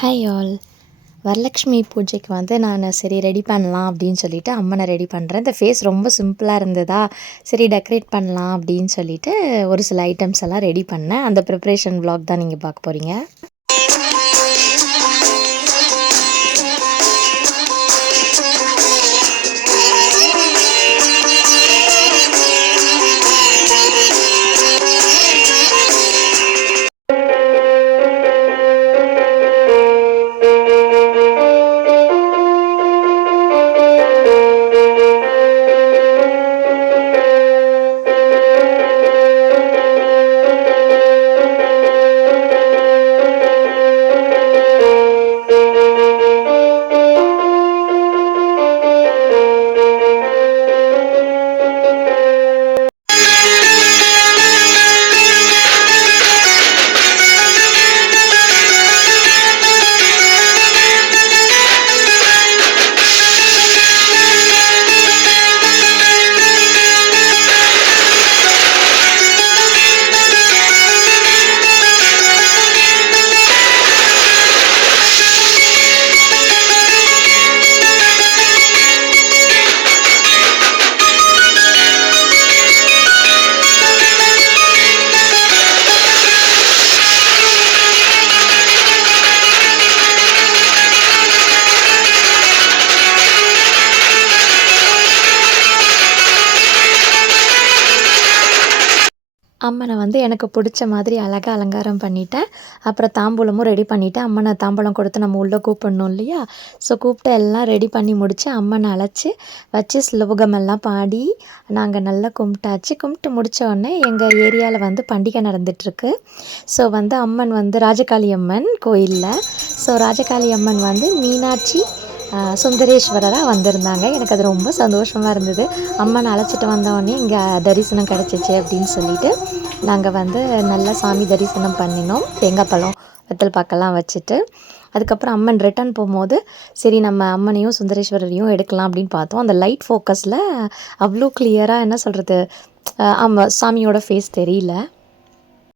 Hi all. Varalakshmi பூஜைக்கு வந்து நான் சரி ரெடி பண்ணலாம் அப்படின்னு சொல்லிட்டு அம்மனை ரெடி பண்ணுறேன். இந்த ஃபேஸ் ரொம்ப சிம்பிளாக இருந்ததா, சரி டெக்கரேட் பண்ணலாம் அப்படின்னு சொல்லிட்டு ஒரு சில ஐட்டம்ஸ் எல்லாம் ரெடி பண்ணேன். அந்த ப்ரிப்ரேஷன் vlog தான் நீங்கள் பார்க்க போகிறீங்க. அம்மனை வந்து எனக்கு பிடிச்ச மாதிரி அழகாக அலங்காரம் பண்ணிட்டேன். அப்புறம் தாம்பூலமும் ரெடி பண்ணிவிட்டேன். அம்மனை தாம்பூலம் கொடுத்து நம்ம உள்ளே கூப்பிடணும் இல்லையா? ஸோ கூப்பிட்டு எல்லாம் ரெடி பண்ணி முடித்து அம்மனை அழைச்சி வச்சு ஸ்லோகமெல்லாம் பாடி நாங்கள் நல்லா கும்பிட்டாச்சு. கும்பிட்டு முடித்த உடனே எங்கள் ஏரியாவில் வந்து பண்டிகை நடந்துகிட்ருக்கு. ஸோ வந்து அம்மன் வந்து ராஜகாளி அம்மன் கோயிலில். ஸோ ராஜகாளி அம்மன் வந்து மீனாட்சி சுந்தரேஸ்வரராக வந்திருந்தாங்க. எனக்கு அது ரொம்ப சந்தோஷமாக இருந்தது. அம்மனை அழைச்சிட்டு வந்தோடனே இங்கே தரிசனம் கிடச்சிச்சு அப்படின்னு சொல்லிட்டு நாங்கள் வந்து நல்லா சாமி தரிசனம் பண்ணினோம். தேங்காய் பழம் வெத்தல் பாக்கெல்லாம் வச்சுட்டு அதுக்கப்புறம் அம்மன் ரிட்டர்ன் போகும்போது சரி நம்ம அம்மனையும் சுந்தரேஸ்வரரையும் எடுக்கலாம் அப்படின்னு பார்த்தோம். அந்த லைட் ஃபோக்கஸில் அவ்வளோ கிளியராக என்ன சொல்கிறது, ஆமாம் சாமியோட ஃபேஸ் தெரியல.